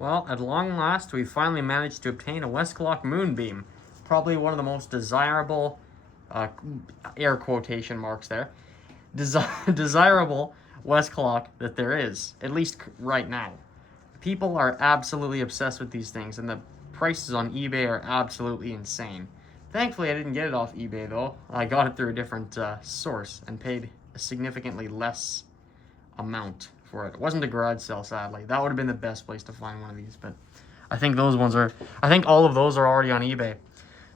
Well, at long last, we finally managed to obtain a Westclox Moonbeam. Probably one of the most desirable, air quotation marks there, desirable Westclox that there is, at least right now. People are absolutely obsessed with these things, and the prices on eBay are absolutely insane. Thankfully, I didn't get it off eBay, though. I got it through a different source and paid a significantly less amount for it. It wasn't a garage sale, sadly. That would have been the best place to find one of these, but I think those ones are, I think all of those are already on eBay.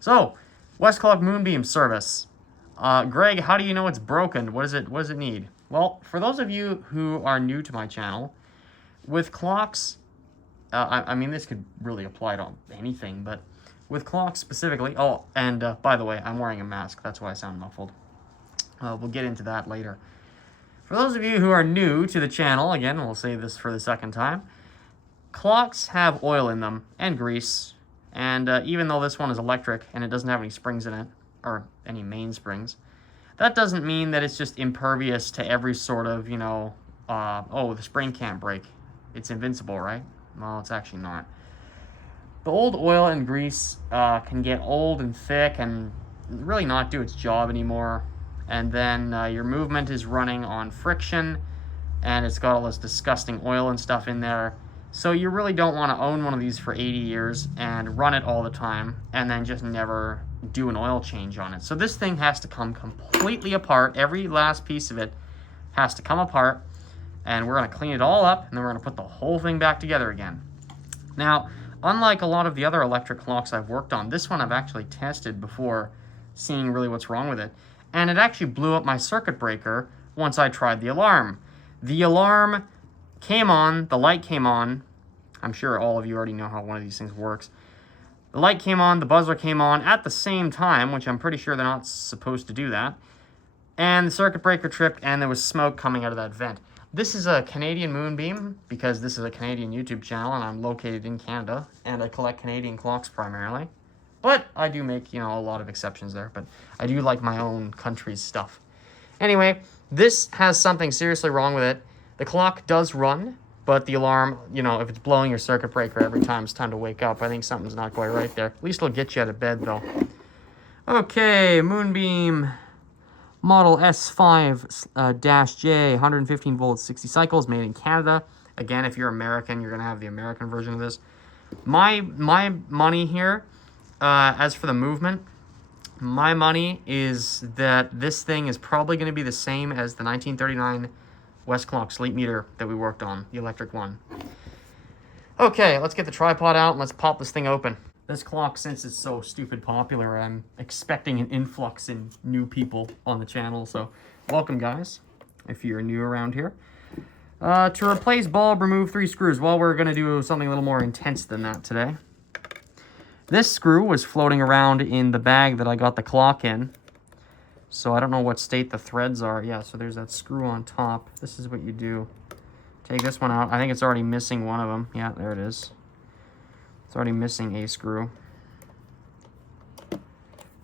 So, Westclox Moonbeam service. Greg, how do you know it's broken? What does it need? Well, for those of you who are new to my channel, with clocks, I mean, this could really apply to anything, but with clocks specifically, oh, and by the way, I'm wearing a mask. That's why I sound muffled. We'll get into that later. For those of you who are new to the channel, again, we'll say this for the second time, clocks have oil in them and grease, and even though this one is electric and it doesn't have any springs in it, or any main springs, that doesn't mean that it's just impervious to every sort of, you know, oh, the spring can't break. It's invincible, right? Well, it's actually not. The old oil and grease can get old and thick and really not do its job anymore. And then your movement is running on friction, and it's got all this disgusting oil and stuff in there. So you really don't want to own one of these for 80 years and run it all the time and then just never do an oil change on it. So this thing has to come completely apart. Every last piece of it has to come apart, and we're going to clean it all up, and then we're going to put the whole thing back together again. Now, unlike a lot of the other electric clocks I've worked on, this one I've actually tested before, seeing really what's wrong with it. And it actually blew up my circuit breaker once I tried the alarm. The alarm came on, the light came on. I'm sure all of you already know how one of these things works. The light came on, the buzzer came on at the same time, which I'm pretty sure they're not supposed to do that. And the circuit breaker tripped, and there was smoke coming out of that vent. This is a Canadian Moonbeam, because this is a Canadian YouTube channel, and I'm located in Canada, and I collect Canadian clocks primarily. But I do make, you know, a lot of exceptions there, but I do like my own country's stuff. Anyway, this has something seriously wrong with it. The clock does run, but the alarm, you know, if it's blowing your circuit breaker every time it's time to wake up, I think something's not quite right there. At least it'll get you out of bed, though. Okay, Moonbeam Model S5-J, 115 volts, 60 cycles, made in Canada. Again, if you're American, you're going to have the American version of this. My money here, as for the movement, my money is that this thing is probably going to be the same as the 1939 Westclox sleep meter that we worked on, the electric one. Okay, let's get the tripod out and let's pop this thing open. This clock, since it's so stupid popular, I'm expecting an influx in new people on the channel, so welcome, guys, if you're new around here. To replace bulb, remove 3 screws. Well, we're going to do something a little more intense than that today. This screw was floating around in the bag that I got the clock in, so I don't know what state the threads are. Yeah, so there's that screw on top. This is what you do. Take this one out. I think it's already missing one of them. Yeah, there it is. It's already missing a screw.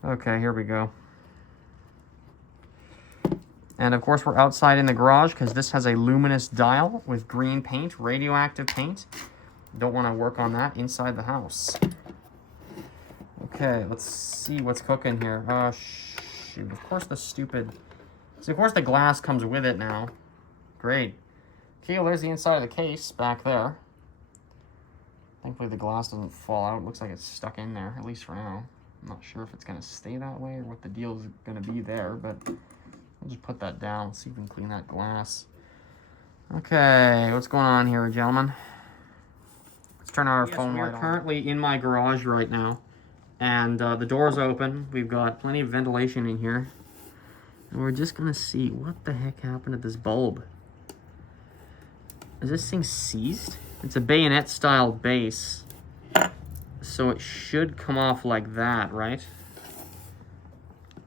Okay, here we go. And of course, we're outside in the garage because this has a luminous dial with green paint, radioactive paint. Don't want to work on that inside the house. Okay, let's see what's cooking here. Shoot, of course the stupid... So of course the glass comes with it now. Great. Okay, well there's the inside of the case back there. Thankfully the glass doesn't fall out. It looks like it's stuck in there, at least for now. I'm not sure if it's going to stay that way or what the deal is going to be there, but I'll just put that down. Let's see if we can clean that glass. Okay, what's going on here, gentlemen? Let's turn our phone light on. We're currently in my garage right now, and the door's open. We've got plenty of ventilation in here. And we're just going to see what the heck happened to this bulb. Is this thing seized? It's a bayonet-style base, so it should come off like that, right?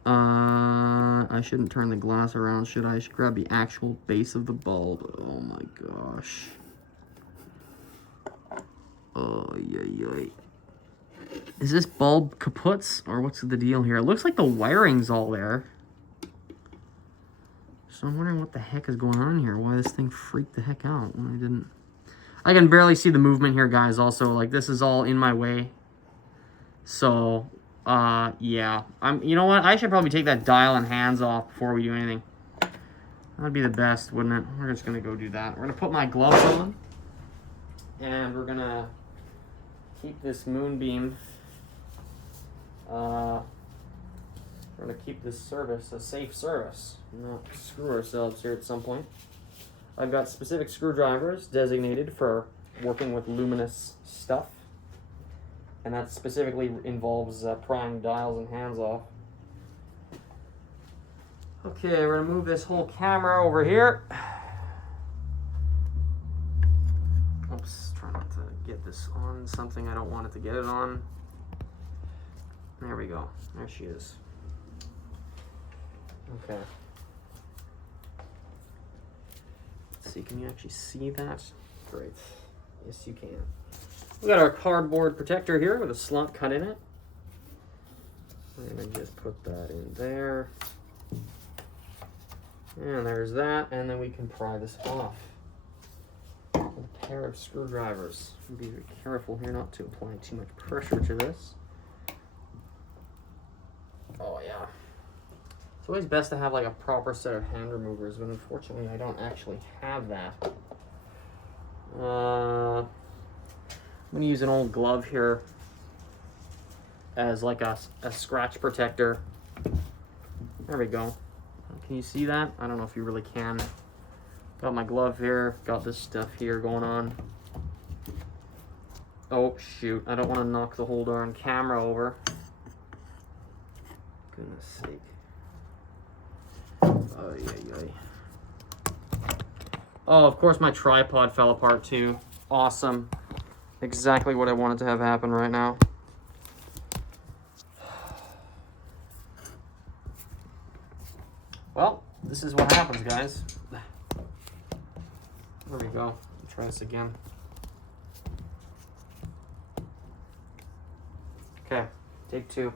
I shouldn't turn the glass around, should I? I should grab the actual base of the bulb. Oh my gosh. Oh, yay. Is this bulb kaputs, or what's the deal here? It looks like the wiring's all there. So I'm wondering what the heck is going on here. Why this thing freaked the heck out when I didn't... I can barely see the movement here, guys, also. Like, this is all in my way. So, yeah. You know what? I should probably take that dial and hands off before we do anything. That'd be the best, wouldn't it? We're just going to go do that. We're going to put my gloves on. And we're going to keep this Moonbeam. We're going to keep this service a safe service. Not screw ourselves here at some point. I've got specific screwdrivers designated for working with luminous stuff. And that specifically involves prying dials and hands off. Okay, we're going to move this whole camera over here. Oops, try not to get this on something I don't want it to get it on. There we go. There she is. Okay. Let's see, can you actually see that? Great. Yes, you can. We got our cardboard protector here with a slot cut in it. I'm going to just put that in there. And there's that, and then we can pry this off with a pair of screwdrivers. Be very careful here not to apply too much pressure to this. Oh yeah. It's always best to have like a proper set of hand removers, but unfortunately I don't actually have that. I'm gonna use an old glove here as like a scratch protector. There we go. Can you see that? I don't know if you really can. Got my glove here, got this stuff here going on. Oh shoot, I don't want to knock the whole darn camera over. Goodness sake. Oh, oh, of course my tripod fell apart too. Awesome. Exactly what I wanted to have happen right now. Well, this is what happens, guys. There we go. Try this again. Okay, take two.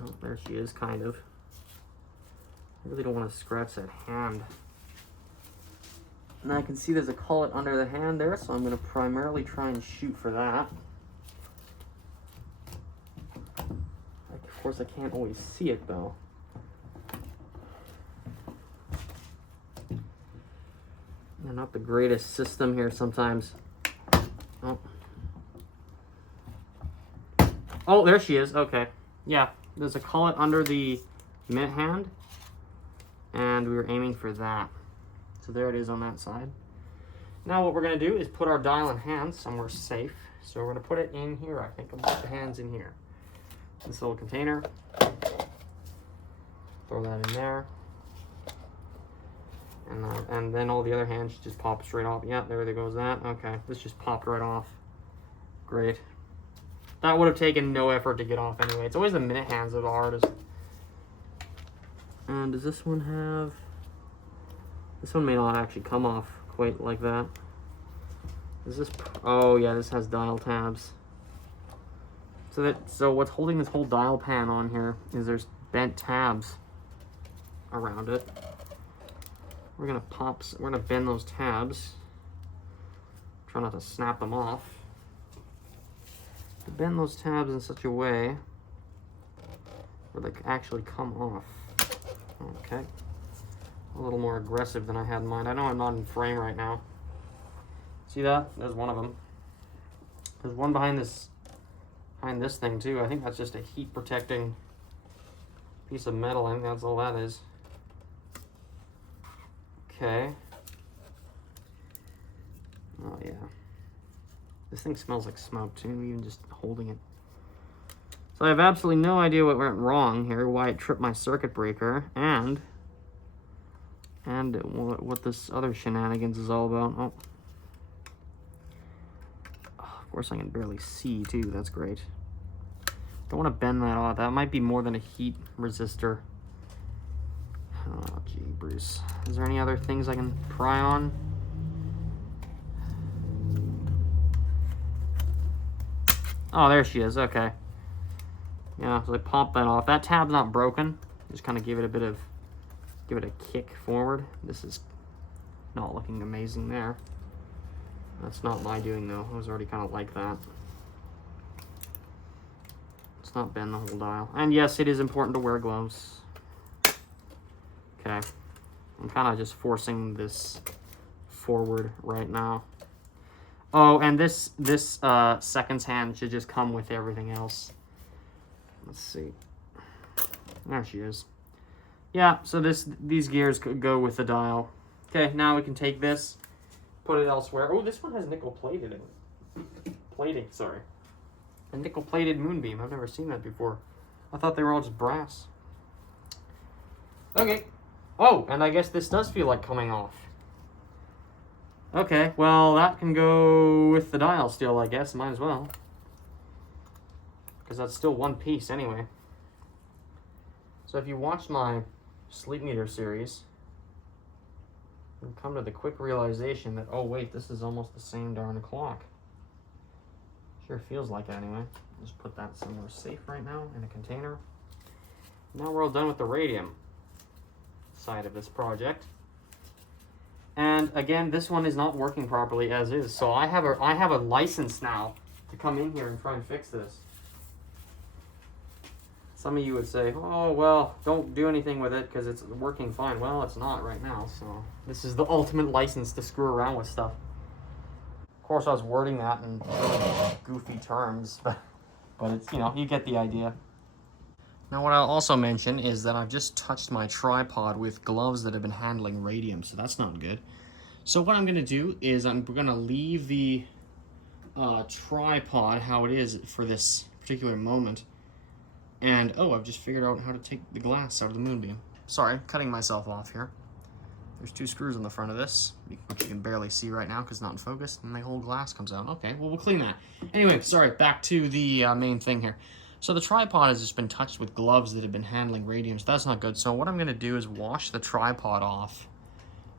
Oh, there she is, kind of. I really don't want to scratch that hand. And I can see there's a collet under the hand there, so I'm going to primarily try and shoot for that. Of course, I can't always see it, though. Yeah, not the greatest system here sometimes. Oh. Oh, there she is. Okay. Yeah, there's a collet under the minute hand, and we were aiming for that. So there it is on that side. Now what we're going to do is put our dial and hands somewhere safe. So we're going to put it in here, I think. I'll put the hands in here. This little container. Throw that in there. And then all the other hands just pop straight off. Yeah, there goes that. Okay, this just popped right off. Great. That would have taken no effort to get off anyway. It's always the minute hands that are the hardest. And does this one have... This one may not actually come off quite like that. Is this... Oh yeah, this has dial tabs. So what's holding this whole dial pan on here is there's bent tabs around it. We're gonna bend those tabs. Try not to snap them off. To bend those tabs in such a way where they actually come off. Okay. A little more aggressive than I had in mind. I know I'm not in frame right now. See that? There's one of them. There's one behind this thing too. I think that's just a heat protecting piece of metal. I think that's all that is. Okay. Oh yeah. This thing smells like smoke too, even just holding it. So I have absolutely no idea what went wrong here, why it tripped my circuit breaker, and what this other shenanigans is all about. Oh, of course I can barely see too, that's great. Don't want to bend that off. That might be more than a heat resistor. Oh, gee, Bruce. Is there any other things I can pry on? Oh, there she is. Okay. Yeah, so I popped that off. That tab's not broken. Just kind of give it a kick forward. This is not looking amazing there. That's not my doing though. I was already kind of like that. Let's not bend the whole dial. And yes, it is important to wear gloves. Okay. I'm kind of just forcing this forward right now. Oh, and this seconds hand should just come with everything else. Let's see. There she is. Yeah, so these gears could go with the dial. Okay, now we can take this, put it elsewhere. Oh, this one has nickel plated in it. Plating, sorry. A nickel plated Moonbeam. I've never seen that before. I thought they were all just brass. Okay. Oh, and I guess this does feel like coming off. Okay, well, that can go with the dial still, I guess. Might as well. Because that's still one piece anyway. So if you watch my sleep meter series, you'll come to the quick realization that, oh wait, this is almost the same darn clock. Sure feels like it anyway. Just put that somewhere safe right now in a container. Now we're all done with the radium side of this project. And again, this one is not working properly as is. So I have a license now to come in here and try and fix this. Some of you would say, oh, well, don't do anything with it because it's working fine. Well, it's not right now. So this is the ultimate license to screw around with stuff. Of course, I was wording that in really goofy terms, but it's, you know, you get the idea. Now, what I'll also mention is that I've just touched my tripod with gloves that have been handling radium, so that's not good. So what I'm going to do is we're going to leave the tripod how it is for this particular moment. And, oh, I've just figured out how to take the glass out of the Moonbeam. Sorry, cutting myself off here. There's 2 screws on the front of this, which you can barely see right now because it's not in focus, and the whole glass comes out. Okay, well, we'll clean that. Anyway, sorry, back to the main thing here. So the tripod has just been touched with gloves that have been handling radium, so that's not good. So what I'm going to do is wash the tripod off,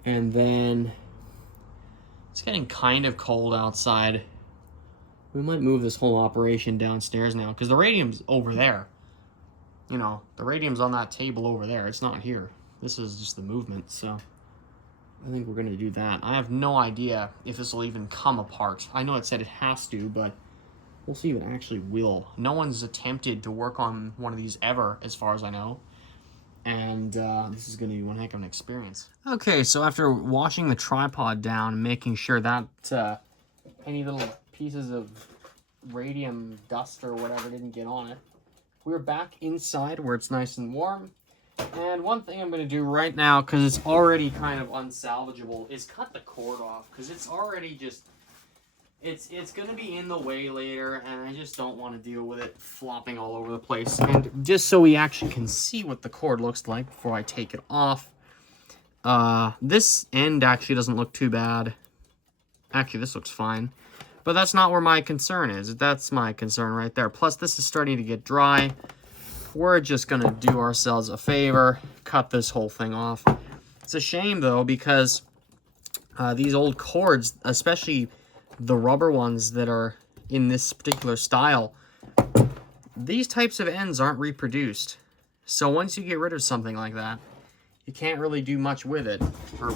and then it's getting kind of cold outside. We might move this whole operation downstairs now, because the radium's over there. You know, the radium's on that table over there. It's not here. This is just the movement, so I think we're going to do that. I have no idea if this will even come apart. I know it said it has to, but we'll see if it actually will. No one's attempted to work on one of these ever, as far as I know. And this is going to be one heck of an experience. Okay, so after washing the tripod down and making sure that any little pieces of radium dust or whatever didn't get on it, we're back inside where it's nice and warm. And one thing I'm going to do right now, because it's already kind of unsalvageable, is cut the cord off. Because it's already just... It's going to be in the way later, and I just don't want to deal with it flopping all over the place. And just so we actually can see what the cord looks like before I take it off, this end actually doesn't look too bad. Actually, this looks fine. But that's not where my concern is. That's my concern right there. Plus, this is starting to get dry. We're just going to do ourselves a favor, cut this whole thing off. It's a shame, though, because these old cords, especially the rubber ones that are in this particular style, these types of ends aren't reproduced. So once you get rid of something like that, you can't really do much with it, or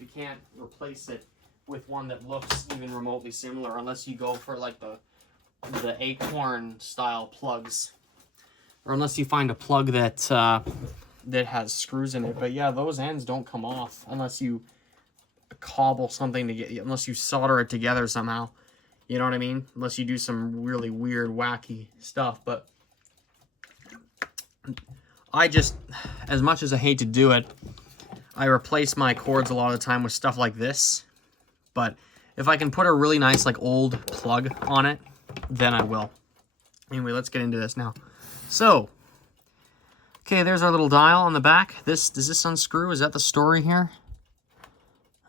you can't replace it with one that looks even remotely similar, unless you go for like the acorn style plugs, or unless you find a plug that that has screws in it. But yeah, those ends don't come off unless you cobble something to get, unless you solder it together somehow, you know what I mean, unless you do some really weird wacky stuff. But I just, as much as I hate to do it, I replace my cords a lot of the time with stuff like this. But if I can put a really nice like old plug on it, then I will. Anyway, let's get into this now. So okay, there's our little dial on the back. Does this unscrew? Is that the story here?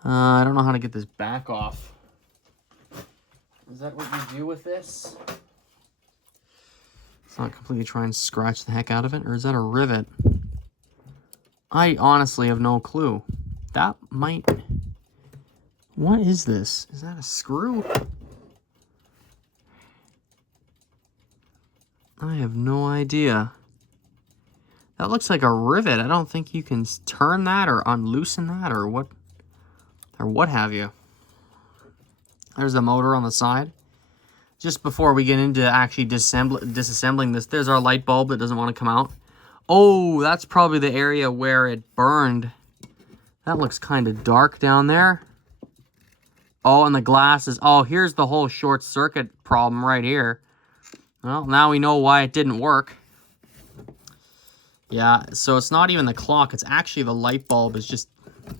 I don't know how to get this back off. Is that what you do with this? Let's not completely try and scratch the heck out of it. Or is that a rivet? I honestly have no clue. That might... What is this? Is that a screw? I have no idea. That looks like a rivet. I don't think you can turn that or unloosen that or what have you. There's the motor on the side. Just before we get into actually disassembling this, there's our light bulb that doesn't want to come out. Oh, that's probably the area where it burned. That looks kind of dark down there. Oh, and the glass is... Oh, here's the whole short circuit problem right here. Well, now we know why it didn't work. Yeah, so it's not even the clock. It's actually the light bulb is just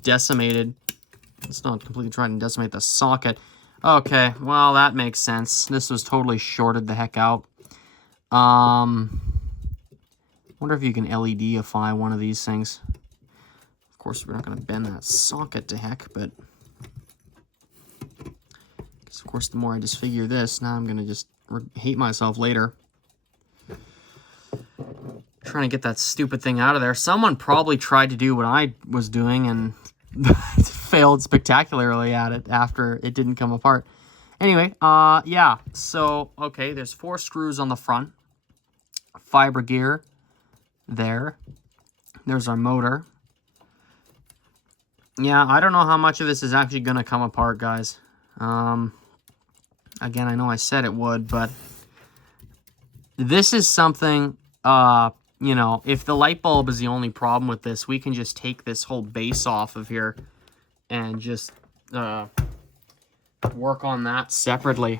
decimated. It's not completely trying to decimate the socket. Okay, well, that makes sense. This was totally shorted the heck out. Wonder if you can LED-ify one of these things. Of course, we're not going to bend that socket to heck, but... Of course, the more I disfigure this, now I'm going to just hate myself later. Trying to get that stupid thing out of there. Someone probably tried to do what I was doing and failed spectacularly at it after it didn't come apart. Anyway, yeah. So, okay, there's 4 screws on the front. Fiber gear there. There's our motor. Yeah, I don't know how much of this is actually going to come apart, guys. Again, I know I said it would, but this is something, you know, if the light bulb is the only problem with this, we can just take this whole base off of here and just work on that separately.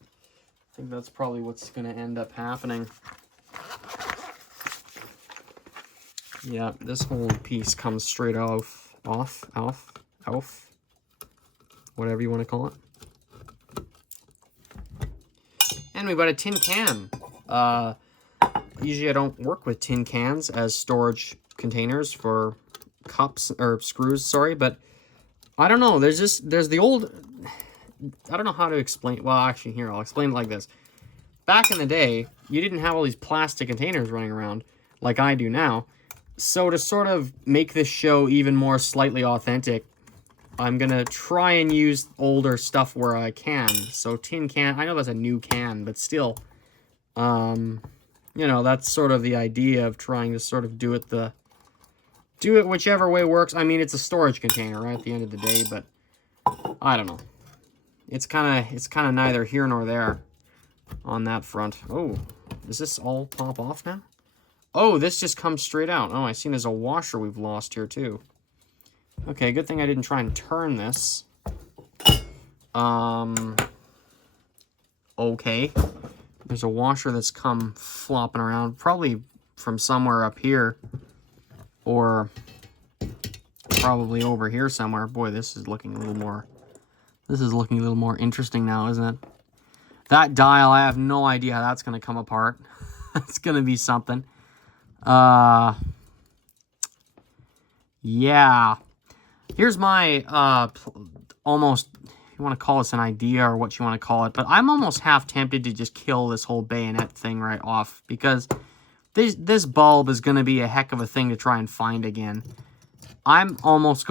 I think that's probably what's going to end up happening. Yeah, this whole piece comes straight off, whatever you want to call it. And we've got a tin can. Usually I don't work with tin cans as storage containers for cups, or screws, sorry, but I don't know, there's the old, I don't know how to explain, well, actually, here, I'll explain it like this. Back in the day, you didn't have all these plastic containers running around like I do now, so to sort of make this show even more slightly authentic, I'm going to try and use older stuff where I can. So tin can, I know that's a new can, but still, you know, that's sort of the idea of trying to sort of do it whichever way works. I mean, it's a storage container, right, at the end of the day, but I don't know. It's kind of neither here nor there on that front. Oh, does this all pop off now? Oh, this just comes straight out. Oh, I see there's a washer we've lost here too. Okay, good thing I didn't try and turn this. Okay. There's a washer that's come flopping around, probably from somewhere up here, or probably over here somewhere. Boy, this is looking a little more interesting now, isn't it? That dial, I have no idea how that's going to come apart. It's going to be something. Yeah. Here's my, almost, you want to call this an idea or what you want to call it, but I'm almost half tempted to just kill this whole bayonet thing right off, because this bulb is going to be a heck of a thing to try and find again. I'm almost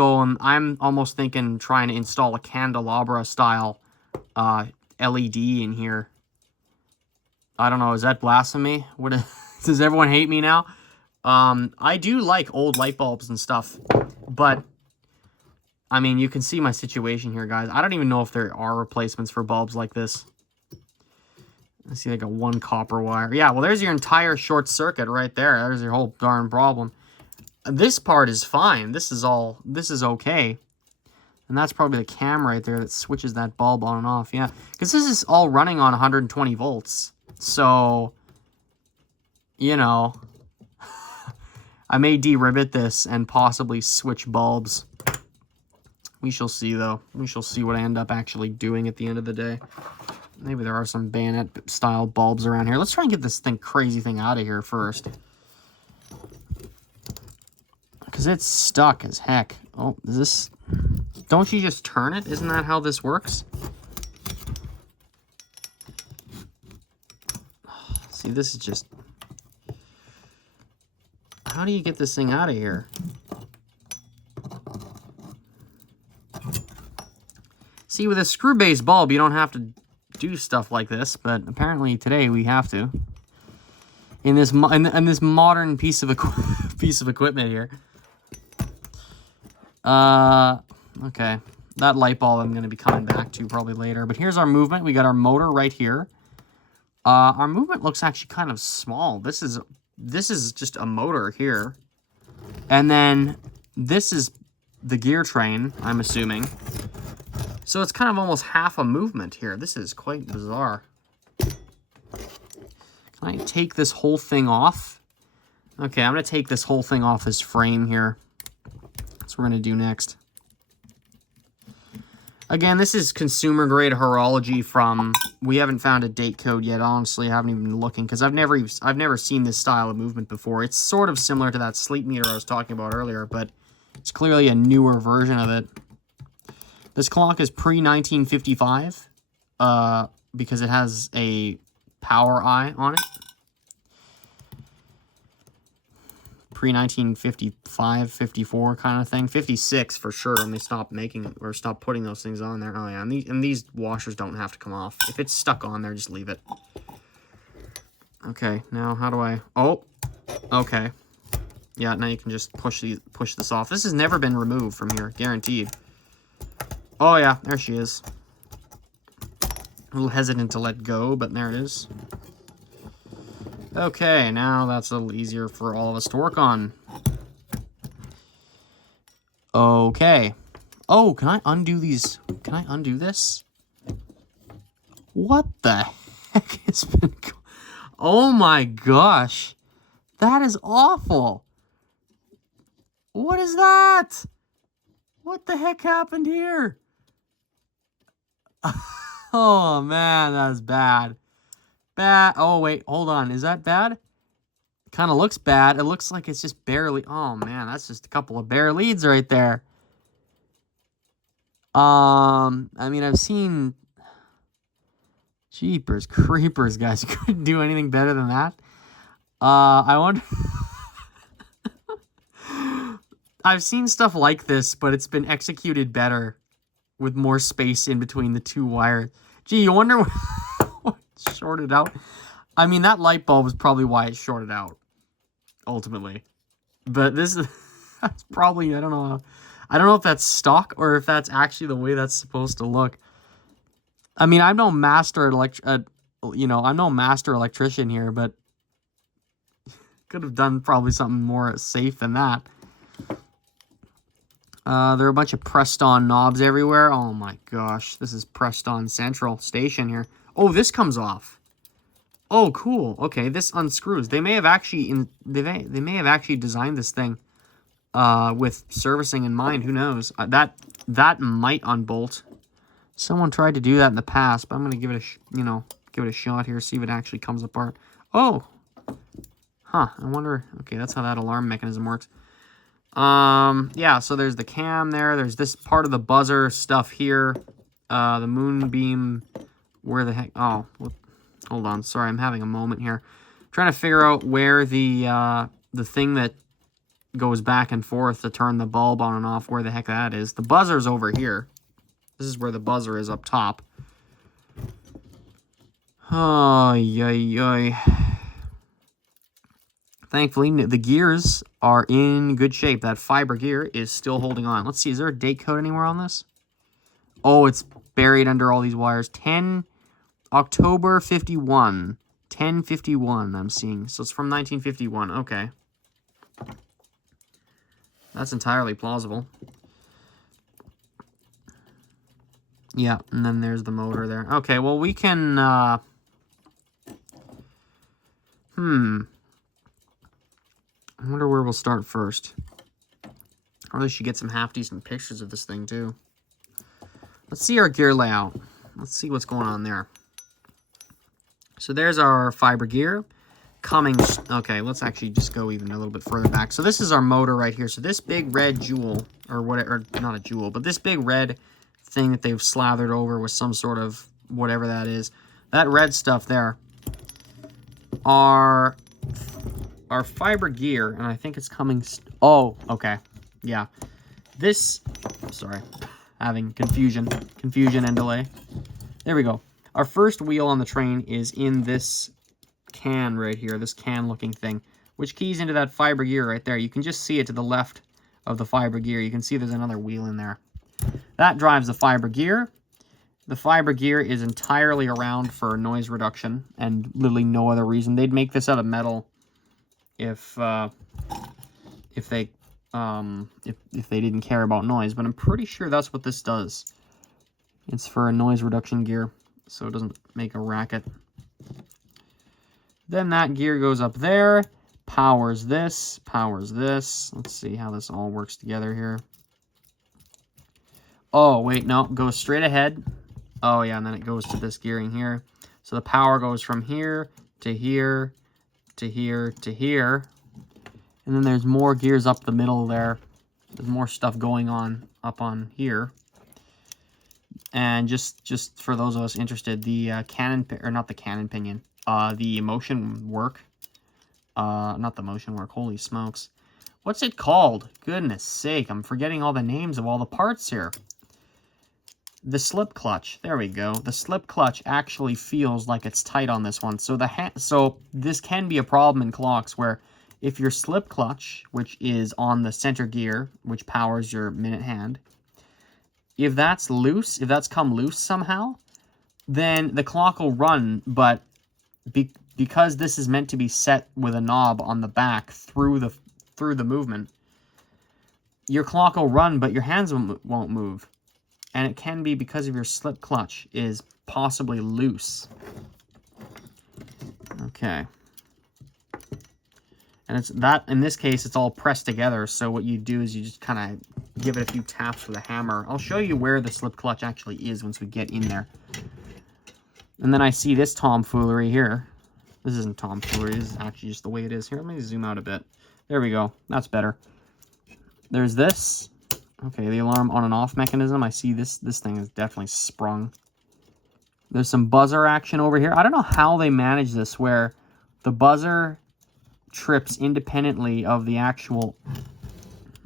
thinking trying to install a candelabra style, LED in here. I don't know, is that blasphemy? Does everyone hate me now? I do like old light bulbs and stuff, but I mean, you can see my situation here, guys. I don't even know if there are replacements for bulbs like this. I see like a 1 copper wire. Yeah, well, there's your entire short circuit right there. There's your whole darn problem. This part is fine. This is okay. And that's probably the cam right there that switches that bulb on and off. Yeah, because this is all running on 120 volts. So, you know, I may de-rivet this and possibly switch bulbs. We shall see, though. We shall see what I end up actually doing at the end of the day. Maybe there are some bayonet-style bulbs around here. Let's try and get this crazy thing out of here first. Because it's stuck as heck. Oh, is this... Don't you just turn it? Isn't that how this works? See, this is just... How do you get this thing out of here? See, with a screw-based bulb, you don't have to do stuff like this, but apparently today we have to. in this modern piece of equipment here. Okay. That light bulb I'm going to be coming back to probably later. But here's our movement. We got our motor right here. Our movement looks actually kind of small. This is just a motor here. And then this is the gear train, I'm assuming. So it's kind of almost half a movement here. This is quite bizarre. Can I take this whole thing off? Okay, I'm going to take this whole thing off this frame here. That's what we're going to do next. Again, this is consumer grade horology from... We haven't found a date code yet. Honestly, I haven't even been looking because I've never seen this style of movement before. It's sort of similar to that sleep meter I was talking about earlier, but it's clearly a newer version of it. This clock is pre-1955 because it has a power eye on it. Pre-1955, 54 kind of thing. 56 for sure, and they stopped making or stopped putting those things on there. Oh yeah, and these washers don't have to come off. If it's stuck on there, just leave it. Okay, now how do I... Oh, okay. Yeah, now you can just push this off. This has never been removed from here, guaranteed. Oh yeah, there she is. A little hesitant to let go, but there it is. Okay, now that's a little easier for all of us to work on. Okay. Oh, can I undo these? Can I undo this? What the heck has been going on? Oh my gosh. That is awful. What is that? What the heck happened here? Oh man, that's bad. Bad. Oh, wait, hold on. Is that bad? Kind of looks bad. It looks like it's just barely... Oh, man, that's just a couple of bare leads right there. I mean, I've seen... Jeepers creepers, guys. You couldn't do anything better than that. I wonder... I've seen stuff like this, but it's been executed better with more space in between the two wires. Gee, you wonder... Shorted out. I mean, that light bulb is probably why it shorted out, ultimately. But this is that's probably, I don't know if that's stock or if that's actually the way that's supposed to look. I mean, I'm no master I'm no master electrician here, but could have done probably something more safe than that. There are a bunch of pressed on knobs everywhere. Oh my gosh, this is pressed on central station here. Oh, this comes off. Oh, cool. Okay, this unscrews. They may have actually they may have actually designed this thing with servicing in mind. Who knows? That might unbolt. Someone tried to do that in the past, but I'm gonna give it a shot here. See if it actually comes apart. Oh, huh. I wonder. Okay, that's how that alarm mechanism works. Yeah. So there's the cam there. There's this part of the buzzer stuff here. The Moonbeam. Where the heck? Oh, hold on. Sorry, I'm having a moment here. Trying to figure out where the thing that goes back and forth to turn the bulb on and off, where the heck that is. The buzzer's over here. This is where the buzzer is up top. Oh, yay. Thankfully, the gears are in good shape. That fiber gear is still holding on. Let's see. Is there a date code anywhere on this? Oh, it's buried under all these wires. October 51. 1051, I'm seeing. So it's from 1951. Okay. That's entirely plausible. Yeah, and then there's the motor there. Okay, well, we can... I wonder where we'll start first. I really should get some half-decent pictures of this thing, too. Let's see our gear layout. Let's see what's going on there. So there's our fiber gear. Cummings. Okay, let's actually just go even a little bit further back. So this is our motor right here. So this big red jewel, or whatever, not a jewel, but this big red thing that they've slathered over with some sort of whatever that is. That red stuff there are our fiber gear, and I think it's coming... Oh, okay. Yeah. This... Sorry. Having confusion and delay. There we go. Our first wheel on the train is in this can right here, this can looking thing, which keys into that fiber gear right there. You can just see it to the left of the fiber gear. You can see there's another wheel in there. That drives the fiber gear. The fiber gear is entirely around for noise reduction and literally no other reason. They'd make this out of metal if they didn't care about noise, but I'm pretty sure that's what this does. It's for a noise reduction gear, so it doesn't make a racket. Then that gear goes up there, powers this, powers this. Let's see how this all works together here. Oh, wait, no, it goes straight ahead. Oh, yeah, and then it goes to this gearing here. So the power goes from here to here to here to here. And then there's more gears up the middle there. There's more stuff going on up on here. And just for those of us interested, the cannon, or not the cannon pinion, the motion work. Not the motion work, holy smokes. What's it called? Goodness sake, I'm forgetting all the names of all the parts here. The slip clutch, there we go. The slip clutch actually feels like it's tight on this one. So so this can be a problem in clocks where if your slip clutch, which is on the center gear, which powers your minute hand, if that's loose, if that's come loose somehow, then the clock will run, but because this is meant to be set with a knob on the back through the movement, your clock will run, but your hands won't move. And it can be because of your slip clutch is possibly loose. Okay. And it's that, in this case, it's all pressed together. So what you do is you just kind of give it a few taps with a hammer. I'll show you where the slip clutch actually is once we get in there. And then I see this tomfoolery here. This isn't tomfoolery. This is actually just the way it is. Here, let me zoom out a bit. There we go. That's better. There's this. Okay, the alarm on and off mechanism. I see this thing is definitely sprung. There's some buzzer action over here. I don't know how they manage this where the buzzer trips independently of the actual... I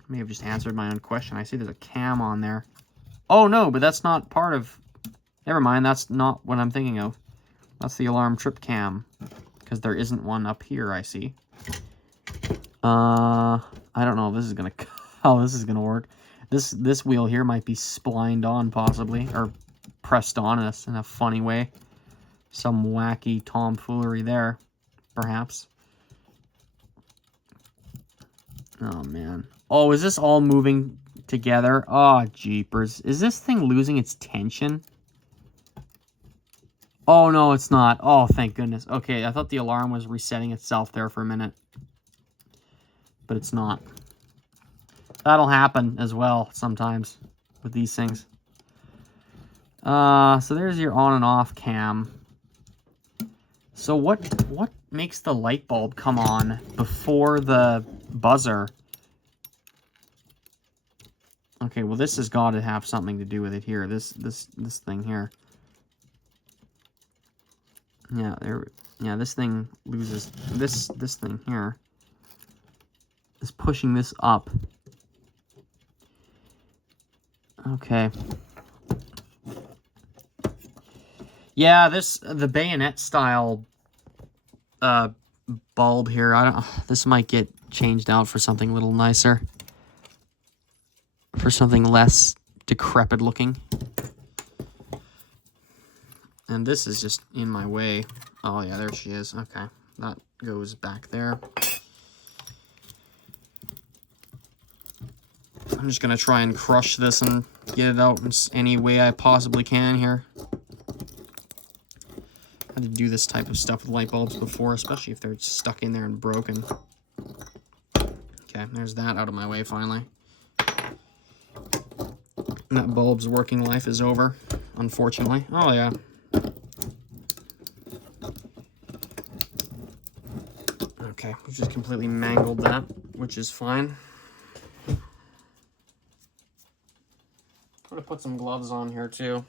may have just answered my own question. I see there's a cam on there. Oh, no, but that's not part of... Never mind, that's not what I'm thinking of. That's the alarm trip cam. Because there isn't one up here, I see. I don't know if this is going to... how this is going to work. This wheel here might be splined on, possibly, or pressed on us in a funny way. Some wacky tomfoolery there, perhaps. Oh, man. Oh, is this all moving together? Oh, jeepers. Is this thing losing its tension? Oh, no, it's not. Oh, thank goodness. Okay, I thought the alarm was resetting itself there for a minute. But it's not. That'll happen as well sometimes with these things. So there's your on and off cam. So what makes the light bulb come on before the buzzer? Okay, well this has got to have something to do with it here. This thing here. Yeah, this thing loses this thing here is pushing this up. Okay. Yeah, the bayonet style bulb here. This might get changed out for something a little nicer. For something less decrepit looking. And this is just in my way. Oh yeah, there she is. Okay. That goes back there. I'm just going to try and crush this and get it out in any way I possibly can here. I had to do this type of stuff with light bulbs before, especially if they're stuck in there and broken. Okay, there's that out of my way finally. And that bulb's working life is over, unfortunately. Oh yeah. Okay, we've just completely mangled that, which is fine. I'm going to put some gloves on here too.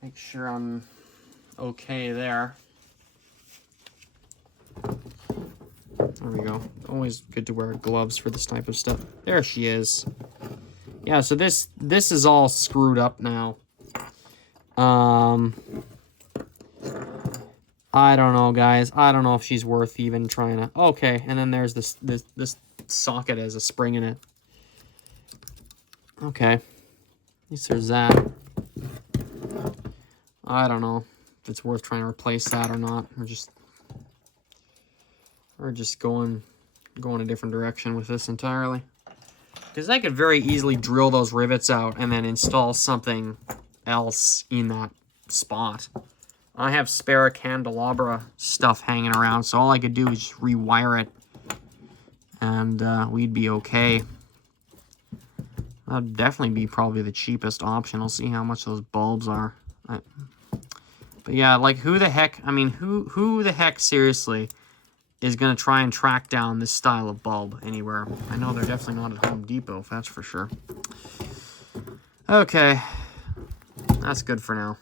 Make sure I'm okay there. There we go. Always good to wear gloves for this type of stuff. There she is. Yeah, so this is all screwed up now. I don't know, guys. I don't know if she's worth even trying to... Okay, and then there's this socket as a spring in it. Okay. At least there's that. I don't know if it's worth trying to replace that or not. We're just going a different direction with this entirely. Because I could very easily drill those rivets out and then install something else in that spot. I have spare candelabra stuff hanging around, so all I could do is just rewire it, and we'd be okay. That'd definitely be probably the cheapest option. I'll see how much those bulbs are. But yeah, like, who the heck, I mean, who the heck, seriously, is going to try and track down this style of bulb anywhere? I know they're definitely not at Home Depot, that's for sure. Okay, that's good for now.